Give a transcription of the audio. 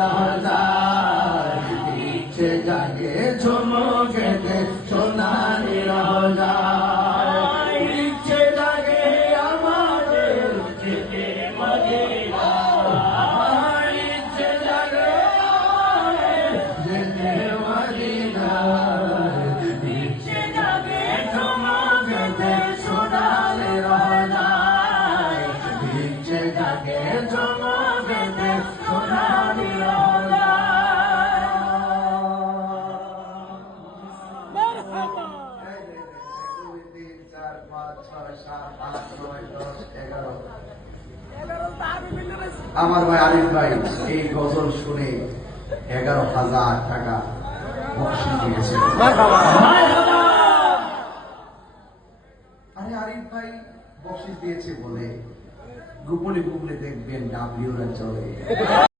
রাজার ইচ্ছে জাগে ঝুমুকেতে সোনালি রাজার ইচ্ছে জাগে আমাদের যেতে মদিনা ইচ্ছে জাগে আমাদের যেতে মদিনা ইচ্ছে জাগে ঝুমুকেতে সোনালি রাজার ইচ্ছে জাগে ঝুমুকেতে সোনালি আমার ভাই আরিফ ভাই এই গজল শুনে 11,000 টাকা বকশিশ দিয়েছে। আরে আরিফ ভাই বকশিশ দিয়েছে বলে গোপনে গোপনে দেখবেন ডাবলিউরা চলে।